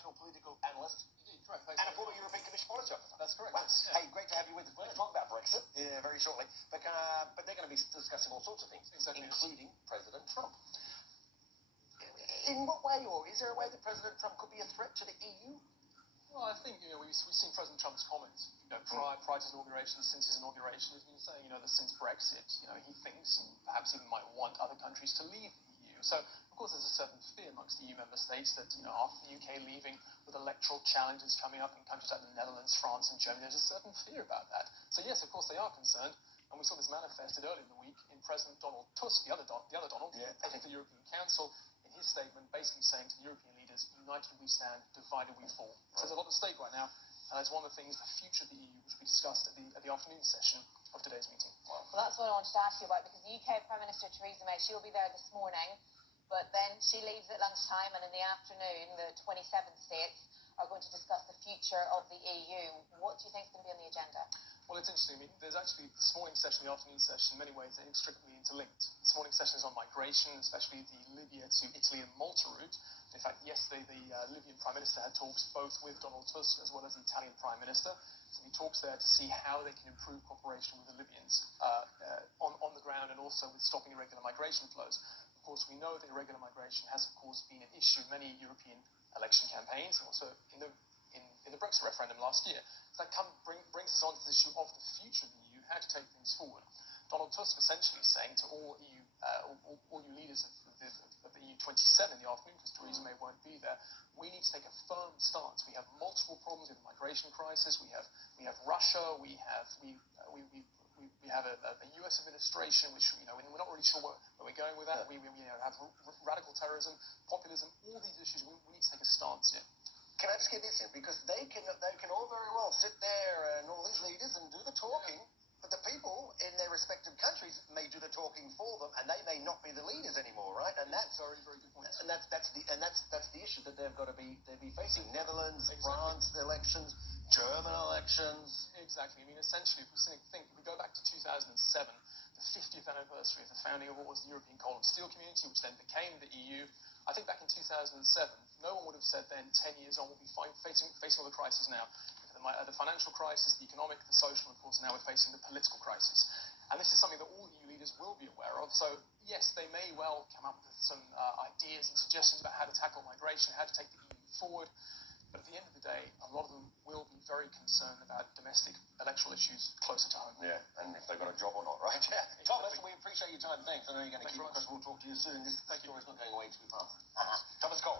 political analyst. Indeed, correct. And a former European Commission monitor. That's correct. Wow. Yes, yeah. Hey, great to have you with us. We're going to talk about Brexit very shortly, but they're going to be discussing all sorts of things, exactly, including President Trump. In what way, or is there a way that President Trump could be a threat to the EU? Well, I think we've seen President Trump's comments prior to his inauguration, since his inauguration, he's been saying that since Brexit, he thinks and perhaps even might want other countries to leave the EU. So, of course, there's a certain fear amongst the EU member states that after the UK leaving, with electoral challenges coming up in countries like the Netherlands, France, and Germany, there's a certain fear about that. So yes, of course, they are concerned, and we saw this manifested earlier in the week in President Donald Tusk, the other Donald, President of the European Council, in his statement, basically saying to the European leaders, united we stand, divided we fall. So there's a lot at stake right now, and it's one of the things, the future of the EU, which we discussed at the afternoon session of today's meeting. Well, that's what I wanted to ask you about, because the UK Prime Minister Theresa May, she'll be there this morning, but then she leaves at lunchtime, and in the afternoon, the 27 states are going to discuss the future of the EU. What do you think is going to be on the agenda? Well, it's interesting. There's actually this morning's session, the afternoon session, in many ways they're inextricably interlinked. This morning's session is on migration, especially the Libya to Italy and Malta route. In fact, yesterday the Libyan Prime Minister had talks both with Donald Tusk as well as the Italian Prime Minister. So he talks there to see how they can improve cooperation with the Libyans on the ground, and also with stopping irregular migration flows. Of course, we know that irregular migration has, of course, been an issue in many European election campaigns, and also in the Brexit referendum last year. So that brings us on to the issue of the future of the EU, how to take things forward. Donald Tusk essentially saying to all EU leaders of the EU 27 in the afternoon, because Theresa May won't be there, we need to take a firm stance. We have multiple problems with the migration crisis. We have Russia. We have a US administration, which we're not really sure where we're going with that. We have radical terrorism, populism, all these issues. We need to take a stance here. Can I just get this in? Because they can all very well sit there and all these leaders and do the talking, but the people in their respective countries may do the talking for them, and they may not be the leaders anymore, right? And that's very, very good point. And that's the issue that they'll be facing. Netherlands, France elections, German elections. Exactly. Essentially, if we go back to 2007, the 50th anniversary of the founding of what was the European Coal and Steel Community, which then became the EU. I think back in 2007, no one would have said then, 10 years on, we'll be facing all the crises now. The financial crisis, the economic, the social, and of course now we're facing the political crisis. And this is something that all EU leaders will be aware of. So yes, they may well come up with some ideas and suggestions about how to tackle migration, how to take the EU forward. But at the end of the day, a lot of them will be very concerned about domestic electoral issues closer to home. Yeah, and if they've got a job or not, right? Yeah. Tom, listen, we appreciate your time. Thanks. I know you're going to keep us. We'll talk to you soon. This story's not going away too fast. Thomas Cole.